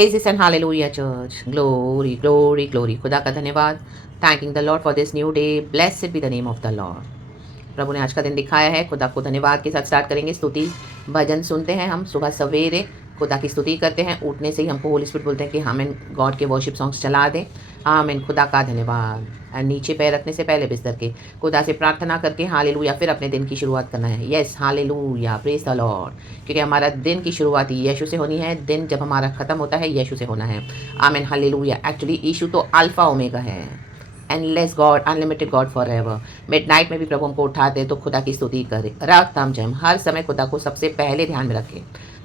Praises and hallelujah, church. Glory, glory, glory. खुदा का धन्यवाद. Thanking the Lord for this new day. Blessed be the name of the Lord. प्रभु ने आज का दिन दिखाया है. खुदा को धन्यवाद के साथ स्टार्ट करेंगे. स्तुति भजन सुनते हैं हम सुबह सवेरे. खुदा की स्तुति करते हैं. उठने से ही हमको होली स्पिरिट बोलते हैं कि हमें गॉड के वर्शिप सॉन्ग्स चला दें. आमीन. खुदा का धन्यवाद. एंड नीचे पैर रखने से पहले बिस्तर के खुदा से प्रार्थना करके हालेलुया फिर अपने दिन की शुरुआत करना है. Yes hallelujah praise the Lord. क्योंकि हमारा दिन की शुरुआत यीशु से होनी है. दिन जब हमारा खत्म होता है यीशु से होना है. आमीन हालेलुया. एक्चुअली यीशु तो अल्फा ओमेगा है. Endless God, unlimited God for ever. Midnight में भी प्रभु हमको उठाते तो खुदा की स्तुति करें. रात ताम जम हर समय खुदा को सबसे पहले ध्यान में रखें.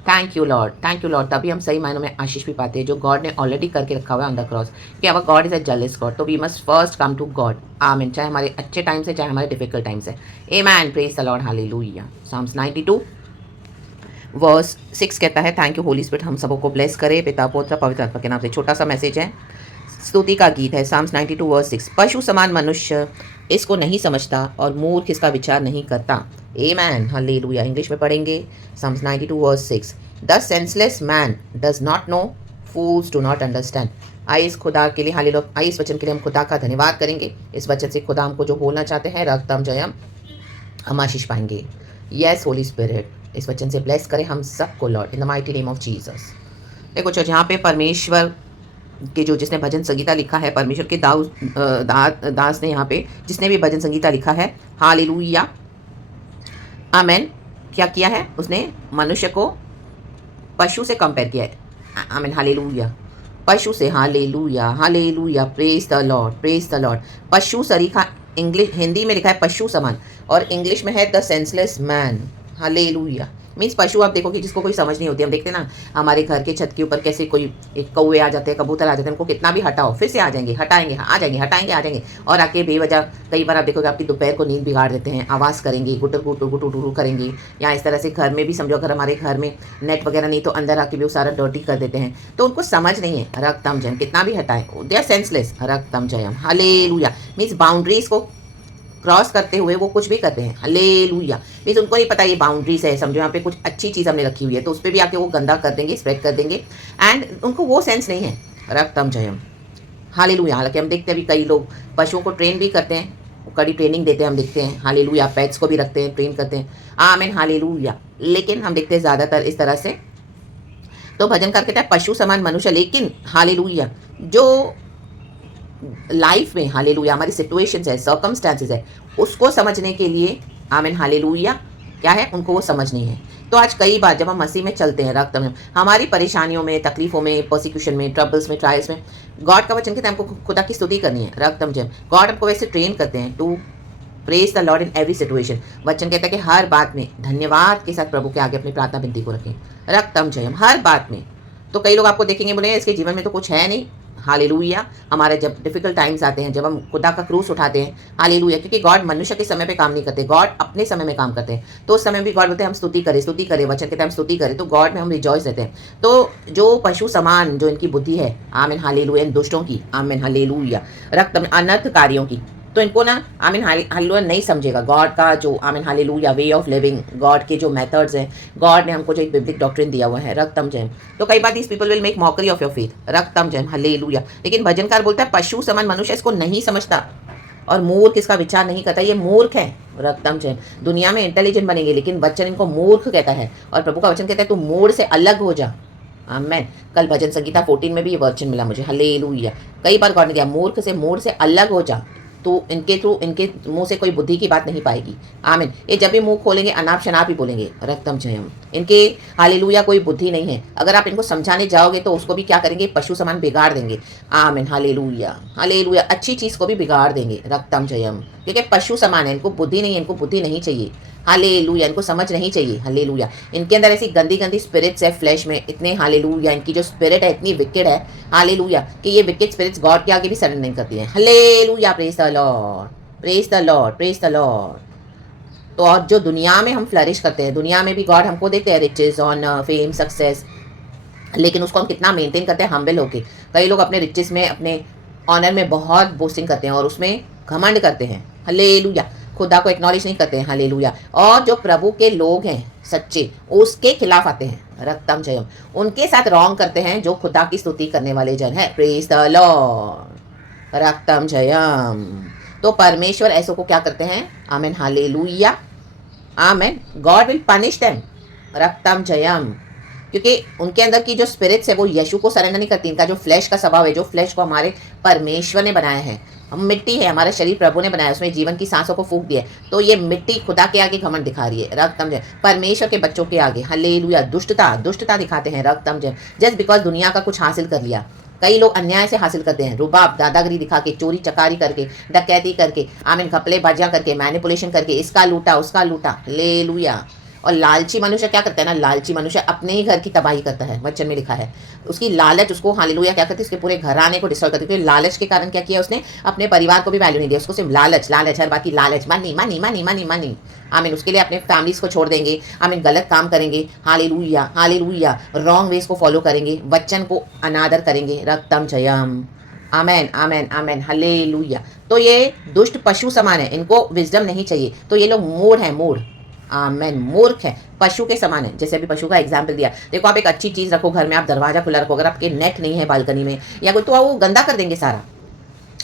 Thank you Lord, thank you Lord. तभी हम सही मायनों में आशीष भी पाते हैं जो गॉड ने ऑलरेडी करके रखा हुआ है ऑन द क्रॉस. कि our God is a jealous God. तो we must first come to God. आमीन. चाहे हमारे अच्छे टाइम्स है चाहे हमारे डिफिकल्ट टाइम्स है. Amen. Praise the lord. Hallelujah. Psalms 92 verse 6 कहता है थैंक यू होली स्पिरिट. हम सबों को ब्लेस करे पिता पुत्र पवित्र आत्मा के नाम से. छोटा सा मैसेज है, स्तुति का गीत है. Psalms 92 verse 6. पशु समान मनुष्य इसको नहीं समझता और मूर्ख इसका विचार नहीं करता. Amen hallelujah. इंग्लिश में पढ़ेंगे. Psalms 92 verse 6. The senseless man does not know, fools do not understand. आइए इस खुदा के लिए हालेलुया, आइए इस वचन के लिए हम खुदा का धन्यवाद करेंगे. इस वचन से खुदा हमको जो बोलना चाहते हैं रक्तम जयम हम आशीष पाएंगे. यस होली स्पिरिट इस वचन से ब्लेस करें हम सबको Lord in the mighty name of Jesus. देखो चर्च, यहाँ पे परमेश्वर के जो जिसने भजन संगीता लिखा है, परमेश्वर के दास ने यहाँ पे जिसने भी भजन संगीता लिखा है हालेलुया आमेन, क्या किया है उसने? मनुष्य को पशु से कंपेयर किया है. Amen hallelujah. पशु से. Hallelujah hallelujah. Praise the Lord praise the Lord. पशु सरीखा इंग्लिश हिंदी में लिखा है पशु समान और इंग्लिश में है the senseless man. Hallelujah means पशु. आप देखो कि जिसको कोई समझ नहीं होती. हम देखते ना हमारे घर के छत के ऊपर कैसे कोई एक कौवे आ जाते हैं, कबूतर आ जाते हैं. उनको कितना भी हटाओ फिर से आ जाएंगे, हटाएंगे आ जाएंगे, हटाएंगे आ जाएंगे. और आके बेवजह कई बार आप देखोगे आपकी दोपहर को नींद बिगाड़ देते हैं. आवाज़ करेंगे, गुटर गुटर गुटू टूटू करेंगे. या इस तरह से घर में भी समझो अगर हमारे घर में नेट वगैरह नहीं तो अंदर आके भी वो सारा डर्टी कर देते हैं. तो उनको समझ नहीं है. रक्तम जयम कितना भी हटाए दे आर सेंसलेस. रक्तम जयम हालेलुया मीन्स बाउंड्रीज को क्रॉस करते हुए वो कुछ भी करते हैं. हालेलुया मीन्स उनको नहीं पता ये बाउंड्रीज है. समझो यहाँ पे कुछ अच्छी चीज़ हमने रखी हुई है तो उस पर भी आके वो गंदा कर देंगे, स्प्रेड कर देंगे. एंड उनको वो सेंस नहीं है. रक्तम जयम हालेलुया. हालांकि हम देखते हैं अभी कई लोग पशुओं को ट्रेन भी करते हैं, कड़ी ट्रेनिंग देते हैं. हम देखते हैं हालेलुया. पेट्स को भी रखते हैं, ट्रेन करते हैं. आमीन हालेलुया. लेकिन हम देखते हैं ज़्यादातर इस तरह से. तो भजनकार कहता है पशु समान मनुष्य. लेकिन हालेलुया जो लाइफ में हालेलुया हमारी सिचुएशंस है, सर्कमस्टांसेस है, उसको समझने के लिए आमीन हालेलुया क्या है उनको वो समझ नहीं है. तो आज कई बार जब हम मसीह में चलते हैं रक्त में हमारी परेशानियों में, तकलीफों में, प्रोसिक्यूशन में, ट्रबल्स में, ट्रायल्स में गॉड का वचन कहता है हमको खुदा की स्तुति करनी है. रक्तम जय. गॉड हमको वैसे ट्रेन करते हैं to praise the Lord in every situation. वचन कहता है कि हर बात में धन्यवाद के साथ प्रभु के आगे अपनी प्रार्थना विनती को रखें. रक्तम जय हर बात में. तो कई लोग आपको देखेंगे बोले इसके जीवन में तो कुछ है नहीं. हालेलुया. हमारे जब डिफिकल्ट टाइम्स आते हैं, जब हम खुदा का क्रूस उठाते हैं हालेलुया, क्योंकि गॉड मनुष्य के समय पे काम नहीं करते, गॉड अपने समय में काम करते हैं. तो उस समय भी गॉड बोलते हैं हम स्तुति करें. वचन कहते हैं हम स्तुति करें. तो गॉड में हम रिजॉइस रहते हैं. तो जो पशु समान जो इनकी बुद्धि है आमीन हालेलुया, इन दुष्टों की आमीन हालेलुया, रक्त में अनर्थ कार्यों की, तो इनको ना आमीन हालेलुया नहीं समझेगा गॉड का जो आमीन hallelujah way of living, God के जो मेथड्स हैं. गॉड ने हमको जो एक बिब्लिक डॉक्ट्रिन दिया हुआ है रक्तम जयम. तो कई बार these people will make mockery of your faith. रक्तम जयम हालेलुया. लेकिन भजनकार बोलता है पशु समान मनुष्य इसको नहीं समझता और मूर्ख इसका विचार नहीं करता. ये मूर्ख है. रक्तम जयम. दुनिया में इंटेलिजेंट बनेंगे लेकिन वचन इनको मूर्ख कहता है. और प्रभु का वचन कहता है तू मूड से अलग हो जा. आमेन. कल भजन संगीता 14 में भी ये वचन मिला मुझे. हालेलुया. कई बार गॉड ने दिया मूर्ख से, मूड से अलग हो जा. तो इनके थ्रू इनके मुंह से कोई बुद्धि की बात नहीं पाएगी. आमीन. ये जब भी मुंह खोलेंगे अनाप शनाप ही बोलेंगे. रक्तम जयम. इनके हालेलुया कोई बुद्धि नहीं है. अगर आप इनको समझाने जाओगे तो उसको भी क्या करेंगे? पशु समान बिगाड़ देंगे. आमीन हालेलुया हालेलुया. अच्छी चीज़ को भी बिगाड़ देंगे. रक्तम जयम. क्योंकि पशु समान है, इनको बुद्धि नहीं है, इनको बुद्धि नहीं चाहिए. हालेलुया. इनको समझ नहीं चाहिए. हालेलुया. इनके अंदर ऐसी गंदी गंदी स्पिरिट्स है फ्लैश में इतने. हालेलुया. इनकी जो स्पिरिट है इतनी विकेड है हालेलुया कि ये विकेड स्पिरिट्स गॉड के आगे भी सरेंडर नहीं करती हैं. Hallelujah. Praise the Lord praise the Lord praise the Lord. तो और जो दुनिया में हम फ्लरिश करते हैं, दुनिया में भी गॉड हमको देते हैं रिचेज ऑन फेम सक्सेस, लेकिन उसको हम कितना मेंटेन करते हैं हम्बल होके. कई लोग अपने रिचेस में, अपने ऑनर में बहुत बोस्टिंग करते हैं और उसमें घमंड करते हैं. हालेलुया. खुदा को एक्नॉलेज नहीं करते हैं, हालेलुया। और जो प्रभु के लोग हैं सच्चे, उसके खिलाफ आते हैं, रक्तम जयम, उनके साथ रॉन्ग करते हैं जो खुदा की स्तुति करने वाले जन है। प्रेज द लॉर्ड, रक्तम जयम। तो परमेश्वर ऐसों को क्या करते हैं, amen, hallelujah, amen. God will punish them, रक्तम जयम, क्योंकि उनके अंदर की जो स्पिरिट्स है वो यीशु को सरेंडर नहीं करती। इनका जो फ्लैश का स्वभाव है, जो फ्लैश को हमारे परमेश्वर ने बनाया है, हम मिट्टी है, हमारा शरीर प्रभु ने बनाया, उसमें जीवन की सांसों को फूंक दिया है, तो ये मिट्टी खुदा के आगे घमंड दिखा रही है, रक्तम जय। परमेश्वर के बच्चों के आगे हालेलुया दुष्टता दिखाते हैं, रक्तम जय। जस्ट बिकॉज दुनिया का कुछ हासिल कर लिया, कई लोग अन्याय से हासिल करते हैं, रुबाब दादागिरी दिखा के, चोरी चकारी करके, डकैती करके, आमीन, घपले बाजियां करके, मैनिपुलेशन करके, इसका लूटा उसका लूटा, हालेलुया। और लालची मनुष्य क्या करता है ना, लालची मनुष्य अपने ही घर की तबाही करता है, वचन में लिखा है। उसकी लालच उसको, हालेलुया, क्या करती है, उसके पूरे घराने को डिस्ट्रॉय करती है। क्योंकि लालच के कारण क्या किया उसने, अपने परिवार को भी वैल्यू नहीं दिया, उसको सिर्फ लालच लालच, हर बात की लालच, money money money money money, आमीन। उसके लिए अपने फैमिलीज को छोड़ देंगे, आमीन, गलत काम करेंगे, हालेलुया हालेलुया, रॉन्ग वेज को फॉलो करेंगे, वचन को अनादर करेंगे, रक्तम जयम, आमेन आमेन आमेन, हालेलुया। तो ये दुष्ट पशु समान है, इनको विजडम नहीं चाहिए, तो ये लोग मूढ़ हैं, मूढ़, आमेन, मूर्ख है, पशु के समान है। जैसे अभी पशु का एग्जाम्पल दिया, देखो आप एक अच्छी चीज़ रखो घर में, आप दरवाजा खुला रखो, अगर आपके नेट नहीं है बालकनी में या कोई, तो वो गंदा कर देंगे सारा,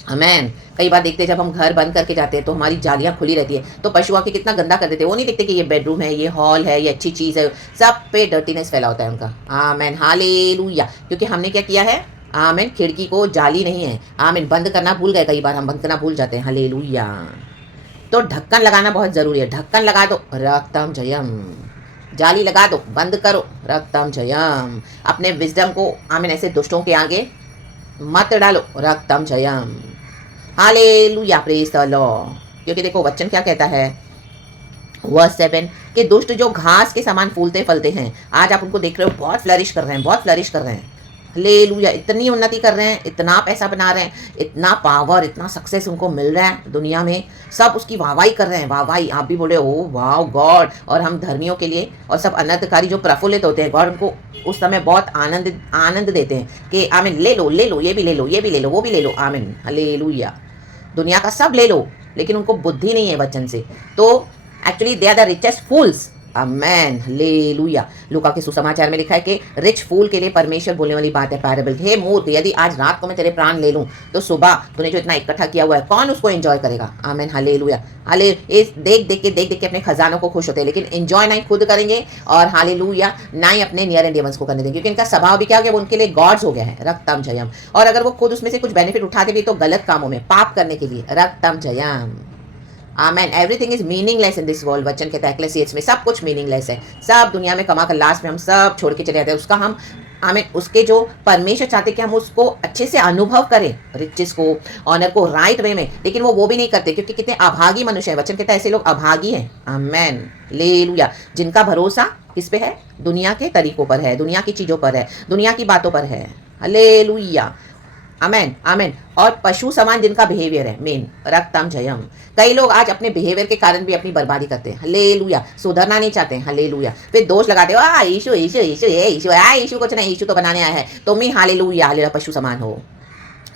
आमेन। कई बार देखते हैं जब हम घर बंद करके जाते हैं तो हमारी जालियां खुली रहती है, तो पशु आके कितना गंदा कर देते हैं। वो नहीं देखते कि ये बेडरूम है, ये हॉल है, ये अच्छी चीज़ है, सब पे डर्टीनेस फैला होता है उनका, आमेन, हालेलुया। क्योंकि हमने क्या किया है, आमेन, खिड़की को जाली नहीं है, आमेन, बंद करना भूल गए, कई बार हम बंद करना भूल जाते हैं, हालेलुया। तो ढक्कन लगाना बहुत ज़रूरी है, ढक्कन लगा दो, रक्तम जयम, जाली लगा दो, बंद करो, रक्तम जयम। अपने विजडम को, आमीन, ऐसे दुष्टों के आगे मत डालो, रक्तम जयम, हालेलुया, प्रेज द लॉर्ड। क्योंकि देखो वचन क्या कहता है, वर्स 7, कि दुष्ट जो घास के समान फूलते फलते हैं, आज आप उनको देख रहे हो, बहुत फ्लरिश कर रहे हैं, बहुत फ्लरिश कर रहे हैं, हालेलुया, इतनी उन्नति कर रहे हैं, इतना पैसा बना रहे हैं, इतना पावर, इतना सक्सेस उनको मिल रहा है दुनिया में, सब उसकी वाहवाही कर रहे हैं, वाहवाही। आप भी बोले ओ वाह गॉड। और हम धर्मियों के लिए, और सब अनर्थकारी जो प्रफुल्लित होते हैं, गॉड उनको उस समय बहुत आनंद देते हैं कि आमीन, ले लो ले लो, ये भी ले लो, ये भी ले लो, वो भी ले लो, आमीन, हालेलुया। दुनिया का सब ले लो, लेकिन उनको बुद्धि नहीं है वचन से, तो actually they are the richest fools, amen, hallelujah. लूका के सुसमाचार में लिखा है कि रिच फूल के लिए परमेश्वर बोलने वाली बात है, पैराबल, हे मूर्ख, यदि आज रात को मैं तेरे प्राण ले लूं, तो सुबह तूने जो इतना इकट्ठा किया हुआ है, कौन उसको एंजॉय करेगा, आमेन, हालेलुया। देख देख के अपने खजानों को खुश होते हैं, लेकिन एंजॉय ना ही खुद करेंगे, और हालेलुया ना ही अपने नियर एंड डियर को करने देंगे, क्योंकि इनका स्वभाव भी क्या हो गया, वो उनके लिए गॉड्स हो गया है, रक्तम जयम। और अगर वो खुद उसमें से कुछ बेनिफिट उठाते भी तो गलत कामों में, पाप करने के लिए, रक्तम जयम, amen. Everything is meaningless in this world, वचन कहता है इक्लेसियास में, सब कुछ मीनिंगलेस है, सब दुनिया में कमा कर लास्ट में हम सब छोड़ के चले जाते हैं। उसका हम, आमेन, उसके जो परमेश्वर चाहते कि हम उसको अच्छे से अनुभव करें, रिचेस को, ऑनर को, राइट वे में, लेकिन वो भी नहीं करते, क्योंकि कितने अभागी मनुष्य है, वचन कहता है ऐसे लोग अभागी हैं, आमेन, हालेलुया। जिनका भरोसा किस पे है, दुनिया के तरीकों पर है, दुनिया की चीज़ों पर है, दुनिया की बातों पर है, हालेलुया, आमेन आमेन। और पशु समान जिनका बिहेवियर है, मेन, रक्तम जयम। कई लोग आज अपने बिहेवियर के कारण भी अपनी बर्बादी करते हैं, हालेलुया, सुधरना नहीं चाहते हैं, हालेलुया। फिर दोष लगाते हो, यीशु यीशु यीशु यीशु कुछ नहीं, यीशु तो बनाने आया है, तुम ही हालेलुया हालेलुया पशु समान हो,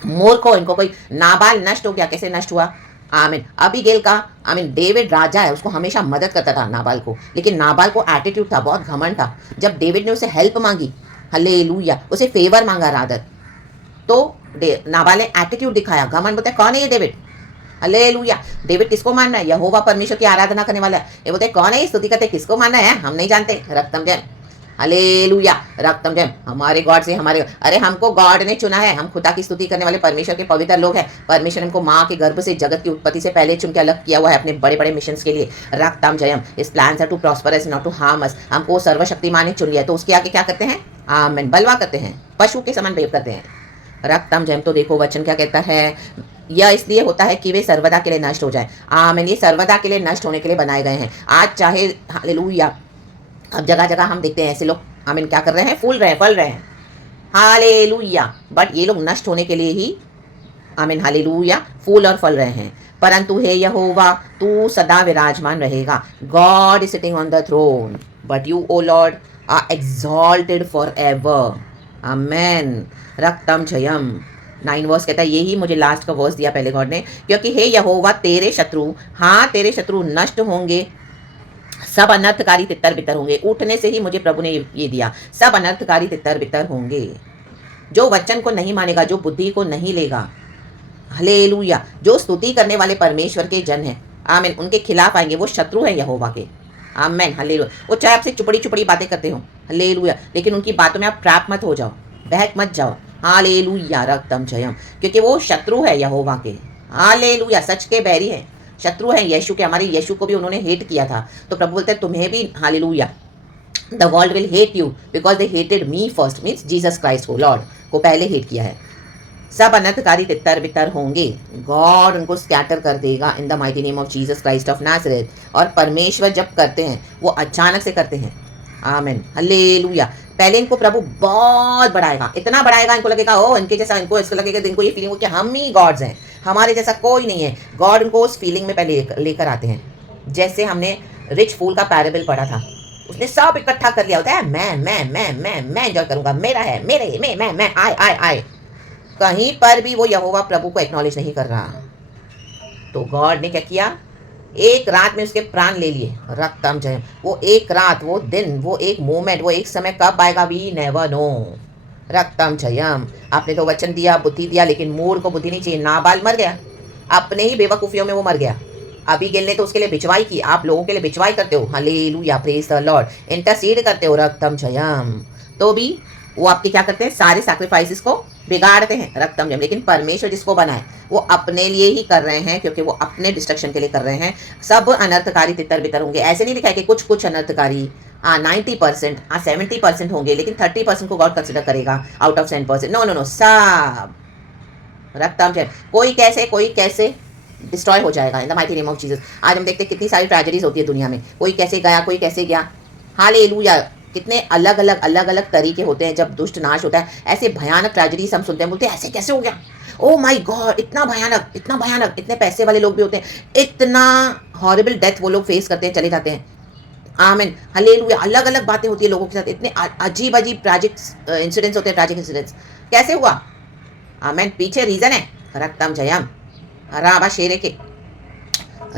मूर्ख हो। इनको कोई नाबाल नष्ट हो गया, कैसे नष्ट हुआ, आमीन। अबीगेल का, आमीन, डेविड राजा है, उसको हमेशा मदद करता था नाबाल को, लेकिन नाबाल को एटीट्यूड था, बहुत घमंड था। जब डेविड ने उसे हेल्प मांगी, हालेलुया, उसे फेवर मांगा रादर, तो नाबाल ने एटीट्यूड दिखाया, घमंड, बोलते कौन है ये डेविड, हालेलुया। डेविड किसको मानना है, यहोवा परमेश्वर की आराधना करने वाला है, ये बोलते कौन है ये स्तुति करते, किसको मानना है, हम नहीं जानते, रक्तम जय, हालेलुया, रक्तम जय। हमारे गॉड से, हमारे, अरे हमको गॉड ने चुना है, हम खुदा की स्तुति करने वाले परमेश्वर के पवित्र लोग हैं। परमेश्वर हमको माँ के गर्भ से, जगत की उत्पत्ति से पहले चुन के अलग किया हुआ है अपने बड़े बड़े मिशंस के लिए, रक्तम जयम। His plans are to prosper us, not to harm us. हमको सर्वशक्तिमान ने चुन लिया है, तो उसके आगे क्या करते हैं, आमीन, बलवा करते हैं, पशु के समान बिहेव करते हैं, रक्तम जयम। तो देखो वचन क्या कहता है, यह इसलिए होता है कि वे सर्वदा के लिए नष्ट हो जाए, आमीन। ये सर्वदा के लिए नष्ट होने के लिए बनाए गए हैं। आज चाहे, हालेलुया, अब जगह जगह हम देखते हैं ऐसे लोग, आमीन, क्या कर रहे हैं, फूल रहे हैं, फल रहे हैं, हालेलुया, बट ये लोग नष्ट होने के लिए ही, आमीन, हालेलुया, फूल और फल रहे हैं। परंतु हे यहोवा, तू सदा विराजमान रहेगा, God is sitting on the throne, but you O Lord are exalted forever, amen, रक्तम जयम। 9 वर्स कहता है, यही मुझे लास्ट का वर्स दिया पहले गॉड ने, क्योंकि हे यहोवा तेरे शत्रु, हाँ तेरे शत्रु नष्ट होंगे, सब अनर्थकारी तितर बितर होंगे। उठने से ही मुझे प्रभु ने ये दिया, सब अनर्थकारी तितर बितर होंगे। जो वचन को नहीं मानेगा, जो बुद्धि को नहीं लेगा, हालेलुया, जो स्तुति करने वाले परमेश्वर के जन हैं, आमीन, उनके खिलाफ आएंगे, वो शत्रु है यहोवा के। आमीन, हालेलुया। वो चाहे आपसे चुपड़ी चुपड़ी बातें करते हो, हालेलुया, लेकिन उनकी बातों में आप ट्रैप मत हो जाओ, बहक मत जाओ। हालेलुया, रक्तम जयम, क्योंकि वो शत्रु है यहोवा के। हालेलुया, सच के बैरी है, शत्रु है यीशु के। हमारे यीशु को भी उन्होंने हेट किया था, तो प्रभु बोलते हैं तुम्हें भी, hallelujah, the world will hate you because they hated me first, means Jesus Christ को, लॉर्ड को पहले हेट किया है। सब अनर्थकारी तितर बितर होंगे, गॉड उनको स्कैटर कर देगा in the mighty name of Jesus Christ of Nazareth. और परमेश्वर जब करते हैं वो अचानक से करते हैं, आमीन, हालेलुया। पहले इनको प्रभु बहुत बढ़ाएगा, इतना बढ़ाएगा इनको लगेगा ओ इनके जैसा, इनको इसको लगेगा, इनको ये फीलिंग हो कि हम ही गॉड्स हैं, हमारे जैसा कोई नहीं है। गॉड उनको उस फीलिंग में पहले लेकर आते हैं। जैसे हमने रिच फूल का पैराबल पढ़ा था, उसने सब इकट्ठा कर लिया होता है, मैं एंजॉय करूंगा, मेरा है, मेरे मैं आए। कहीं पर भी वो यहोवा प्रभु को एक्नॉलेज नहीं कर रहा। तो गॉड ने क्या किया, एक रात में उसके प्राण ले लिए, रक्तम जयम। वो एक रात, वो दिन, वो एक मोमेंट, वो एक समय कब आएगा, वी नेवर नो, रक्तम जयम। आपने तो वचन दिया, बुद्धि दिया, लेकिन मूड को बुद्धि नहीं चाहिए। नाबाल मर गया, अपने ही बेवकूफियों में वो मर गया। अभी गिल ने तो उसके लिए बिचवाई की, आप लोगों के लिए बिचवाई करते हो, hallelujah, praise the Lord, intercede करते हो, रक्तम जयम। तो भी वो आपके क्या करते हैं, सारे सैक्रिफाइसेस को बिगाड़ते हैं, रक्तम जयम। लेकिन परमेश्वर जिसको बनाए वो अपने लिए ही कर रहे हैं, क्योंकि वो अपने डिस्ट्रक्शन के लिए कर रहे हैं। सब अनर्थकारी तितर बितर होंगे, ऐसे नहीं लिखा है कि कुछ अनर्थकारी, 90%, 70% होंगे, लेकिन 30% को गॉड कंसिडर करेगा आउट ऑफ 10%। नो, सब रक्तम जयम। कोई कैसे डिस्ट्रॉय हो जाएगा इन the mighty name of Jesus. आज हम देखते हैं कितनी सारी ट्रेजेडीज होती है दुनिया में, कोई कैसे गया, हालेलुया। कितने अलग अलग तरीके होते हैं जब दुष्ट नाश होता है। ऐसे भयानक ट्रेजेडीज हम सुनते हैं, बोलते हैं ऐसे कैसे हो गया, ओ माय गॉड, इतना भयानक। इतने पैसे वाले लोग भी होते हैं, इतना हॉरिबल डेथ वो लोग फेस करते हैं, चले जाते हैं, आमीन, हालेलुया। अलग अलग बातें होती है लोगों के साथ, इतने अजीब ट्रैजिक इंसिडेंट्स होते हैं, ट्रैजिक इंसिडेंट्स। कैसे हुआ, आमीन, पीछे रीजन है, रक्तम जयम, राबा शेरे के,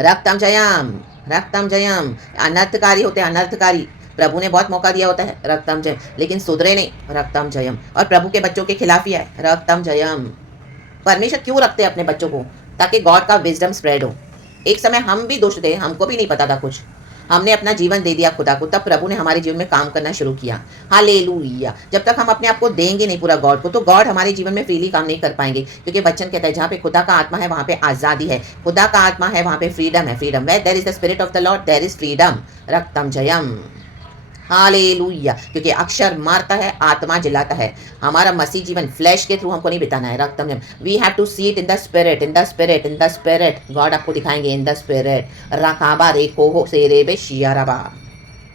रक्तम जयम। अनर्थकारी होते हैं, अनर्थकारी। प्रभु ने बहुत मौका दिया होता है, रक्तम जयम, लेकिन सुधरे नहीं, रक्तम जयम। और प्रभु के बच्चों के खिलाफ ही है, रक्तम जयम। परमेश्वर क्यों रखते हैं अपने बच्चों को, ताकि गॉड का विजडम स्प्रेड हो। एक समय हम भी दुष्ट थे, हमको भी नहीं पता था कुछ, हमने अपना जीवन दे दिया खुदा को, तब प्रभु ने हमारे जीवन में काम करना शुरू किया, हालेलुया। जब तक हम अपने आप को देंगे नहीं पूरा गॉड को, तो गॉड हमारे जीवन में फ्रीली काम नहीं कर पाएंगे, क्योंकि वचन कहता है जहाँ पे खुदा का आत्मा है वहाँ पे आज़ादी है, खुदा का आत्मा है वहाँ पे फ्रीडम है, freedom, where there is the spirit of the Lord there is freedom, रक्तम जयम, हालेलुया। क्योंकि अक्षर मारता है, आत्मा जिलाता है। हमारा मसीह जीवन फ्लैश के थ्रू हमको नहीं बिताना है, रक्तम जयम। We have to see it in the spirit, God आपको दिखाएंगे इन द स्पिरिट, रकाबा रेखो हो सेरेबे शियाराबा,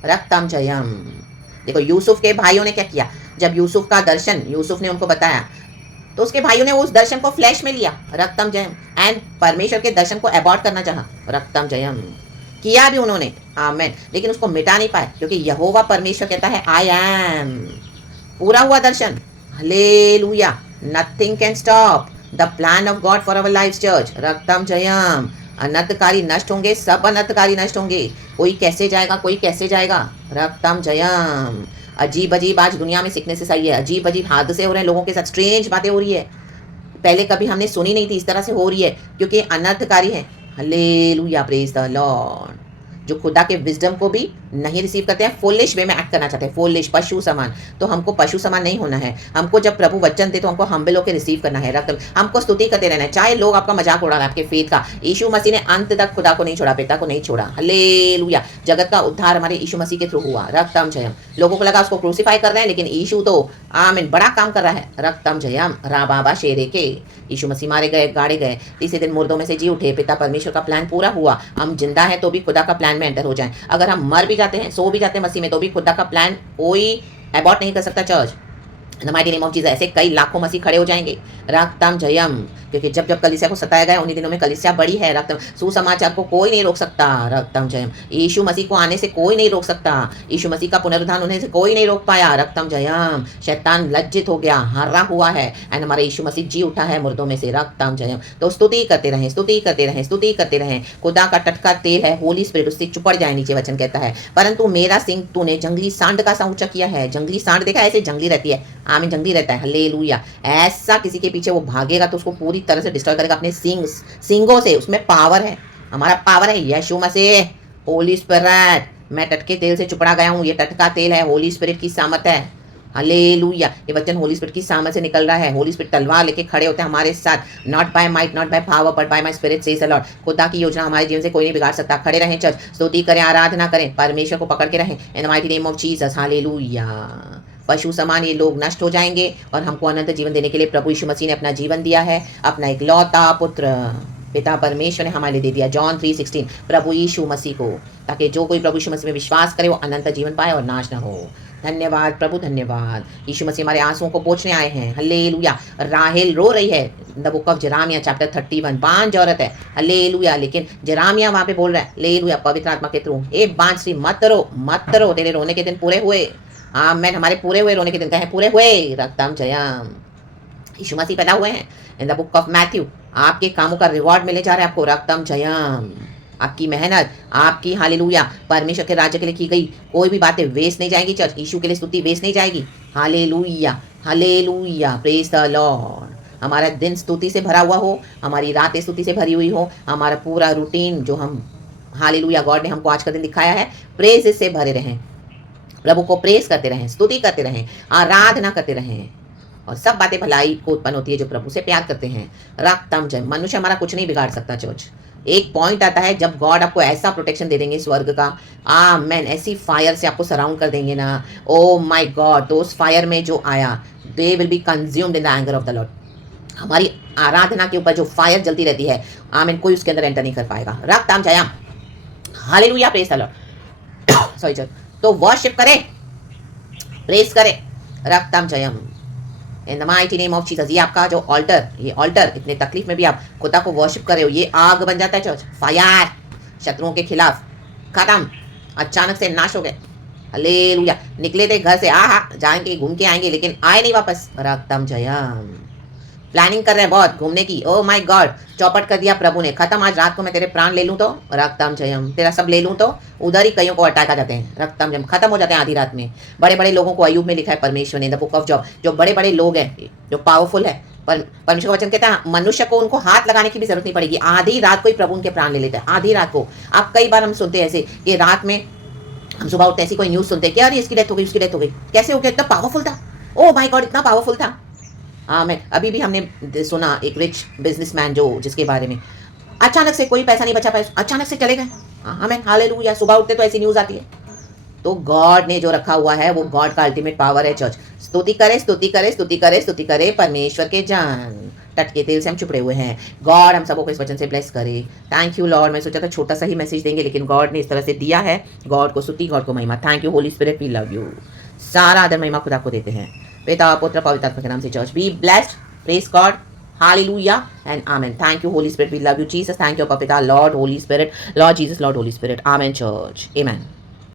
रक्तम जयम। देखो यूसुफ के भाइयों ने क्या किया, जब यूसुफ का दर्शन यूसुफ ने उनको बताया, तो उसके भाइयों ने उस दर्शन को फ्लैश में लिया, रक्तम जयम, एंड परमेश्वर के दर्शन को अबॉर्ट करना चाहा, रक्तम जयम। किया भी उन्होंने, आमेन, लेकिन उसको मिटा नहीं पाए, क्योंकि यहोवा परमेश्वर कहता है आई एम। पूरा हुआ दर्शन, hallelujah, nothing can stop the plan of God for our life church, रक्तम जयम। अनर्थकारी नष्ट होंगे, सब अनर्थकारी नष्ट होंगे। कोई कैसे जाएगा, रक्तम जयम। अजीब आज दुनिया में सिकनेसेस आई है, अजीब हादसे हो रहे हैं लोगों के साथ, स्ट्रेंज बातें हो रही है, पहले कभी हमने सुनी नहीं थी, इस तरह से हो रही है, क्योंकि अनर्थकारी है, हालेलुया, प्रेज द लॉर्ड। जो खुदा के विजडम को भी नहीं रिसीव करते हैं, फुलिश वे में एक्ट करना चाहते हैं, फुलिश, पशु समान। तो हमको पशु समान नहीं होना है, हमको जब प्रभु वचन दे तो हमको हम्बल होकर रिसीव करना है, रक्त हमको स्तुति करते रहना है, चाहे लोग आपका मजाक उड़ा रहे हैं आपके फेथ का। यीशु मसीह ने अंत तक खुदा को नहीं छोड़ा, पिता को नहीं छोड़ा, हालेलुया। जगत का उद्धार हमारे यीशु मसीह के थ्रू हुआ, रक्तम जयम। लोगों को लगा उसको क्रूसीफाई कर रहे हैं, लेकिन यीशु तो आमीन बड़ा काम कर रहा है, रक्तम जयम, राबाबा शेरे के। यीशु मसीह मारे गए, गाड़े गए, तीसरे दिन मुर्दों में से जी उठे, पिता परमेश्वर का प्लान पूरा हुआ। हम जिंदा हैं तो भी खुदा का प्लान में एंटर हो जाएं, अगर हम मर भी जाते हैं, सो भी जाते हैं मसीह में, तो भी खुदा का प्लान कोई अबॉर्ट नहीं कर सकता church, in the mighty name of Jesus ऐसे कई लाखों मसीह खड़े हो जाएंगे। रक्तम जयम, क्योंकि जब जब कलीसिया को सताया गया उन्हीं दिनों में कलीसिया बड़ी है। रक्तम, सुसमाचार को कोई नहीं रोक सकता। रक्तम जयम, यीशु मसीह को आने से कोई नहीं रोक सकता। यीशु मसीह का पुनरुत्थान होने से कोई नहीं रोक पाया। रक्तम जयम, शैतान लज्जित हो गया, हारा हुआ है, एंड हमारा यीशु मसीह जी उठा है मुर्दों में से। रक्तम जयम, तो स्तुति करते रहें, स्तुति करते रहें, स्तुति करते रहें। खुदा का टटका तेल है, होली स्पिरिट उससे चुपड़ जाए, नीचे वचन कहता है। परंतु मेरा सिंह तूने जंगली सांड का सा ऊंचा किया है। जंगली सांड देखा ऐसे जंगली रहती है, आमीन, जंगली रहता है। हालेलुया, ऐसा किसी के पीछे वो भागेगा तो उसको पूरी तरह से डिस्ट्रॉय करेगा अपने सिंगों से। उसमें पावर है, हमारा पावर है यीशु मसीह, होली स्पिरिट। मैं टटके तेल से चुपड़ा गया हूँ, ये टटका तेल है, होली स्पिरिट की सामत है। हालेलुया, ये वचन होली स्पिरिट की सामत से निकल रहा है। होली स्पिरिट तलवार लेके खड़े होते हैं हमारे साथ। Not by might, not by power, but by my spirit says the Lord. खुदा की योजना हमारे जीवन से कोई नहीं बिगाड़ सकता। खड़े रहें चर्च, स्तुति करें, आराधना करें, परमेश्वर को पकड़ के रहें इन the mighty name of Jesus. Hallelujah. पशु समान ये लोग नष्ट हो जाएंगे और हमको अनंत जीवन देने के लिए प्रभु यीशु मसीह ने अपना जीवन दिया है। अपना एक लौता पुत्र पिता परमेश्वर ने हमारे लिए दे दिया, जॉन 3:16, प्रभु यीशु मसीह को, ताकि जो कोई प्रभु यीशु मसीह में विश्वास करे वो अनंत जीवन पाए और नाश ना हो। धन्यवाद प्रभु, धन्यवाद। यीशु मसीह हमारे आंसुओं को पोंछने आए हैं। हल्लेलुया। राहेल रो रही है, the book of Jeremiah chapter 31, बांझ औरत है। हल्लेलुया, लेकिन जेरेमिया वहां पे बोल रहा है, हल्लेलुया, पवित्र आत्मा के थ्रू, ए बांझी मत रो, मत रो, तेरे रोने के दिन पूरे हुए। आमीन, हमारे पूरे हुए रोने के दिन कहें, पूरे हुए। रक्तम जयम, यीशु मसीह पैदा हुए हैं। In the book of Matthew, आपके कामों का रिवॉर्ड मिले जा रहा है आपको। रक्तम जयम, आपकी मेहनत, आपकी हालेलुया परमेश्वर के राज्य के लिए की गई कोई भी बातें वेस्ट नहीं जाएंगी। चर्च, यीशु के लिए स्तुति वेस्ट नहीं जाएगी। Hallelujah, hallelujah, praise the Lord. हमारा दिन स्तुति से भरा हुआ हो, हमारी रातें स्तुति से भरी हुई हो, हमारा पूरा रूटीन जो हम हालेलुया गॉड ने हमको आज का दिन दिखाया है, प्रेज से भरे रहें। प्रभु को प्रेस करते रहें, स्तुति करते रहें, आराधना करते रहें, और सब बातें भलाई को उत्पन्न होती है जो प्रभु से प्यार करते हैं। रक्तम जय, मनुष्य हमारा कुछ नहीं बिगाड़ सकता। चर्च, एक पॉइंट आता है जब गॉड आपको ऐसा प्रोटेक्शन दे देंगे स्वर्ग का, आमेन, ऐसी फायर से आपको सराउंड कर देंगे ना, ओ माय गॉड, तो उस फायर में जो आया, they will be consumed in the anger of the Lord. हमारी आराधना के ऊपर जो फायर जलती रहती है, आमेन, कोई उसके अंदर एंटर नहीं कर पाएगा। रक्तम जयम, hallelujah, praise the Lord. Sorry church, तो वर्शिप करें, प्रेस करें, रक्तम जयम in the mighty name of Jesus. ये आपका जो ऑल्टर, ये ऑल्टर, इतने तकलीफ में भी आप खुदा को वर्शिप कर रहे हो, ये आग बन जाता है चर्च। फायर, शत्रुओं के खिलाफ खत्म, अचानक से नाश हो गए। हालेलुया, निकले थे घर से, जाएंगे घूम के आएंगे, लेकिन आए नहीं वापस। रक्तम जयम, प्लानिंग कर रहे हैं बहुत घूमने की, ओ माय गॉड, चौपट कर दिया प्रभु ने, खत्म। आज रात को मैं तेरे प्राण ले लूं तो, रक्तम जयम, तेरा सब ले लूं तो, उधर ही कईयों को अटैक आ जाते हैं। रक्तम जयम, खत्म हो जाते हैं आधी रात में। बड़े बड़े लोगों को अयूब में लिखा है परमेश्वर ने, द बुक ऑफ जॉब, जो बड़े बड़े लोग हैं, जो पावरफुल है, परमेश्वर का वचन कहता है मनुष्य को उनको हाथ लगाने की भी जरूरत नहीं पड़ेगी, आधी रात को ही प्रभु उनके प्राण ले लेता है। आधी रात को, आप कई बार हम सुनते हैं ऐसे कि रात में हम सुबह उठते ऐसी कोई न्यूज़ सुनते हैं कि अरे इसकी डेथ हो गई, उसकी डेथ हो गई, कैसे हो गया, इतना पावरफुल था, ओ माय गॉड, इतना पावरफुल था। मैं अभी भी हमने सुना एक रिच बिजनेसमैन जो, जिसके बारे में अचानक से कोई पैसा नहीं बचा पाया, अचानक से चले गए। हमें हालेलुया, सुबह उठते तो ऐसी न्यूज़ आती है। तो गॉड ने जो रखा हुआ है वो गॉड का अल्टीमेट पावर है। चर्च, स्तुति करे, स्तुति करे, स्तुति करे, स्तुति करे, परमेश्वर के जान, टटके तेल से हम चुपड़े हुए हैं। गॉड हम सबको इस वचन से ब्लेस करे। Thank you Lord. मैं सोचा था छोटा सा ही मैसेज देंगे, लेकिन गॉड ने इस तरह से दिया है। गॉड को स्तुति, गॉड को महिमा। Thank you Holy Spirit, we love you. सारा आदर महिमा खुदा को देते हैं, पिता पुत्र पवित्र आत्मा के नाम से। Church, be blessed, praise God, hallelujah and amen. Thank you Holy Spirit, we love you Jesus. Thank you Papa, Lord Holy Spirit, Lord Jesus, Lord Holy Spirit. Amen church, amen.